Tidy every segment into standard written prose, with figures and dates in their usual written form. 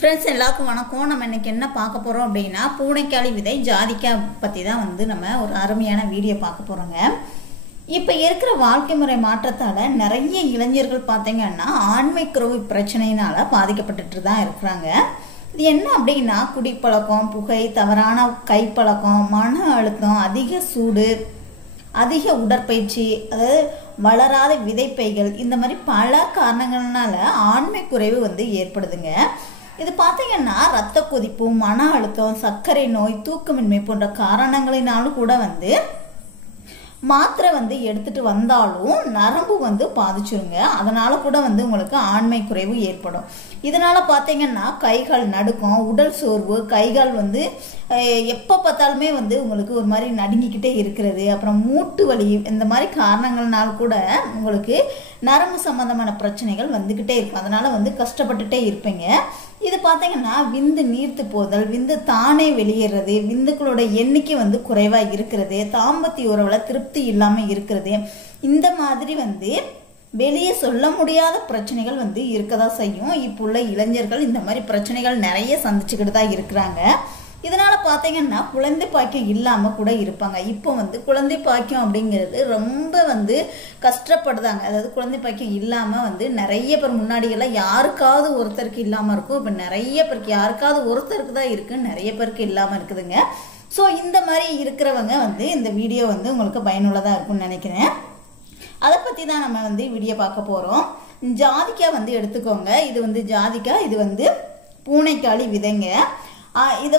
Friends எல்லாருக்கும் வணக்கம். நம்ம இன்னைக்கு என்ன பார்க்க போறோம் அப்படினா பூனைக்காளி விதை ஜாதிக்காய் பத்தி தான் நம்ம ஒரு அருமையான வீடியோ பார்க்க போறோங்க. இப்போ இருக்கிற வாழ்க்கை முறை மாற்றத்தால நிறைய இளைஞர்கள் பாத்தீங்கன்னா ஆண்மை குறைவு பிரச்சனையினால பாதிக்கப்பட்டுட்டு தான் இருக்காங்க. இது என்ன அப்படினா குடிப்பழக்கம், புகை, தவறான கைப்பழக்கம், மன அழுத்தம், அதிக சூடு, அதிக உடற்பயிற்சி, அதாவது வளராத விதைப்பைகள், இந்த மாதிரி பல காரணங்களால ஆண்மை குறைவு ஏற்படுதுங்க. இது பார்த்தீங்கன்னா ரத்த கொதிப்பு, மன அழுத்தம், சர்க்கரை நோய், தூக்கமின்மை போன்ற காரணங்களினாலும் கூட மாத்திரை எடுத்துட்டு வந்தாலும் நரம்பு பாதிச்சிருங்க. அதனால கூட உங்களுக்கு ஆண்மை குறைவு ஏற்படும். இதனால பார்த்தீங்கன்னா கைகால் நடுக்கம், உடல் சோர்வு, கைகால் எப்போ பார்த்தாலுமே உங்களுக்கு ஒரு மாதிரி நடுங்கிக்கிட்டே இருக்கிறது, அப்புறம் மூட்டு வலி, இந்த மாதிரி காரணங்கள்னால கூட உங்களுக்கு நரம்பு சம்பந்தமான பிரச்சனைகள் வந்துக்கிட்டே இருக்கும். அதனால கஷ்டப்பட்டுட்டே இருப்பீங்க. இது பார்த்தீங்கன்னா விந்து நீர்த்து போதல், விந்து தானே வெளியேறது, விந்துக்களோட எண்ணிக்கை குறைவாக இருக்கிறது, தாம்பத்திய உறவுல திருப்தி இல்லாமல் இருக்கிறது, இந்த மாதிரி வெளியே சொல்ல முடியாத பிரச்சனைகள் இருக்கதான் செய்யும். இப்போ உள்ள இளைஞர்கள் இந்த மாதிரி பிரச்சனைகள் நிறைய சந்திச்சுக்கிட்டு தான் இருக்கிறாங்க. இதனால பார்த்தீங்கன்னா குழந்தை பாக்கியம் இல்லாமல் கூட இருப்பாங்க. இப்போ குழந்தை பாக்கியம் அப்படிங்கிறது ரொம்ப கஷ்டப்படுதாங்க. அதாவது குழந்தை பாக்கியம் இல்லாமல் நிறைய பேர் முன்னாடியெல்லாம் யாருக்காவது ஒருத்தருக்கு இல்லாமல் இருக்கும். இப்போ நிறைய பேருக்கு யாருக்காவது ஒருத்தருக்கு தான் இருக்குது, நிறைய பேருக்கு இல்லாமல் இருக்குதுங்க. ஸோ இந்த மாதிரி இருக்கிறவங்க இந்த வீடியோ உங்களுக்கு பயனுள்ளதாக இருக்கும்னு நினைக்கிறேன். அதை பற்றி தான் நம்ம வீடியோ பார்க்க போகிறோம். ஜாதிக்காய் எடுத்துக்கோங்க. இது ஜாதிக்காய், இது பூனைக்காளி விதைங்க. இது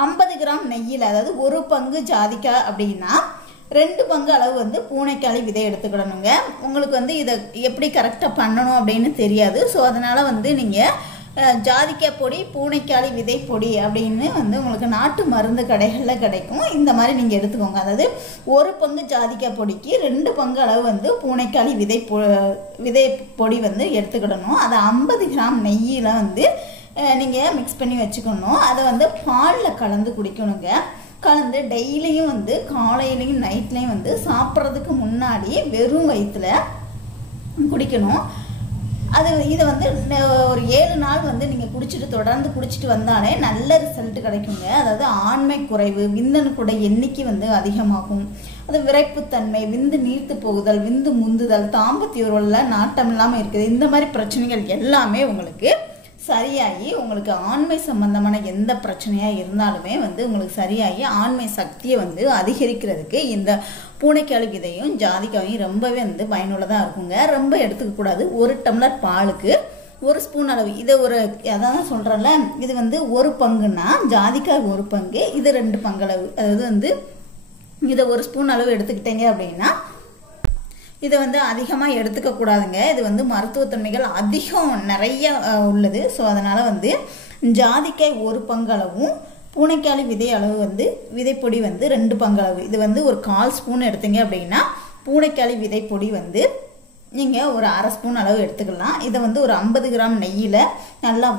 50 கிராம் நெய்யில், அதாவது ஒரு பங்கு ஜாதிக்காய் அப்படின்னா 2 பங்கு அளவு பூனைக்காளி விதை எடுத்துக்கிடணுங்க. உங்களுக்கு இதை எப்படி கரெக்டாக பண்ணணும் அப்படின்னு தெரியாது. ஸோ அதனால் நீங்கள் ஜாதிக்காய் பொடி, பூனைக்காளி விதை பொடி அப்படின்னு உங்களுக்கு நாட்டு மருந்து கடைகளில் கிடைக்கும். இந்த மாதிரி நீங்கள் எடுத்துக்கோங்க. அதாவது ஒரு பங்கு ஜாதிக்காய் பொடிக்கு 2 பங்கு அளவு பூனைக்காளி விதை பொடி எடுத்துக்கிடணும். அதை 50 கிராம் நெய்யில் நீங்கள் மிக்ஸ் பண்ணி வச்சுக்கணும். அதை பாலில் கலந்து குடிக்கணுங்க. கலந்து டெய்லியும் காலையிலையும் நைட்லேயும் சாப்பிட்றதுக்கு முன்னாடி வெறும் வயிற்றில் குடிக்கணும். இதை ஒரு 7 நாள் நீங்கள் குடிச்சிட்டு தொடர்ந்து குடிச்சிட்டு வந்தாலே நல்ல ரிசல்ட் கிடைக்குங்க. அதாவது ஆண்மை குறைவு, விந்தணுக்களோட எண்ணிக்கை அதிகமாகும். அது விரைப்புத்தன்மை, விந்து நீர்த்து போகுதல், விந்து முந்துதல், தாம்பத்திய உறவுல நாட்டம் இல்லாமல் இருக்குது, இந்த மாதிரி பிரச்சனைகள் எல்லாமே உங்களுக்கு சரியாகி உங்களுக்கு ஆண்மை சம்பந்தமான எந்த பிரச்சனையாக இருந்தாலுமே உங்களுக்கு சரியாகி ஆண்மை சக்தியை அதிகரிக்கிறதுக்கு இந்த பூனைக்காளி விதையும் ஜாதிக்காயும் ரொம்பவே பயனுள்ளதாக இருக்குங்க. ரொம்ப எடுத்துக்கக்கூடாது. 1 டம்ளர் பாலுக்கு 1 ஸ்பூன் அளவு, இதை அதான் சொல்கிறேன்ல, இது 1 பங்குன்னா ஜாதிக்காய் 1 பங்கு, இது 2 பங்கு அளவு. அதாவது இதை 1 ஸ்பூன் அளவு எடுத்துக்கிட்டீங்க அப்படின்னா இதை அதிகமாக எடுத்துக்கக்கூடாதுங்க. இது மருத்துவத்தன்மைகள் அதிகம் நிறைய உள்ளது. ஸோ அதனால் ஜாதிக்காய் 1 பங்கு அளவும் பூனைக்காளி விதை அளவு விதைப்பொடி 2 பங்கு அளவு. இது ஒரு 1/4 ஸ்பூன் எடுத்தீங்க அப்படின்னா பூனைக்காளி விதைப்பொடி நீங்கள் ஒரு 1/2 ஸ்பூன் அளவு எடுத்துக்கலாம். இதை ஒரு 50 கிராம் நெய்யில் நல்லா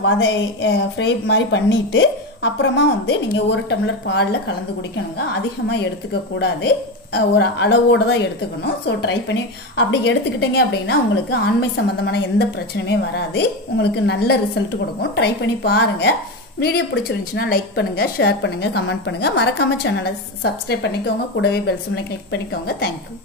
ஃப்ரை மாதிரி பண்ணிவிட்டு அப்புறமா நீங்கள் 1 டம்ளர் பாலில் கலந்து குடிக்கணுங்க. அதிகமாக எடுத்துக்கக்கூடாது, ஒரு அளவோடு தான் எடுத்துக்கணும். ஸோ ட்ரை பண்ணி அப்படி எடுத்துக்கிட்டீங்க அப்படின்னா உங்களுக்கு ஆண்மை சம்மந்தமான எந்த பிரச்சனையுமே வராது. உங்களுக்கு நல்ல ரிசல்ட் கொடுக்கும். ட்ரை பண்ணி பாருங்கள். வீடியோ பிடிச்சிருந்துச்சுன்னா லைக் பண்ணுங்கள், ஷேர் பண்ணுங்கள், கமெண்ட் பண்ணுங்கள். மறக்காமல் சேனலை சப்ஸ்கிரைப் பண்ணிக்கோங்க. கூடவே பெல் சிம்லை கிளிக் பண்ணிக்கோங்க. தேங்க்யூ.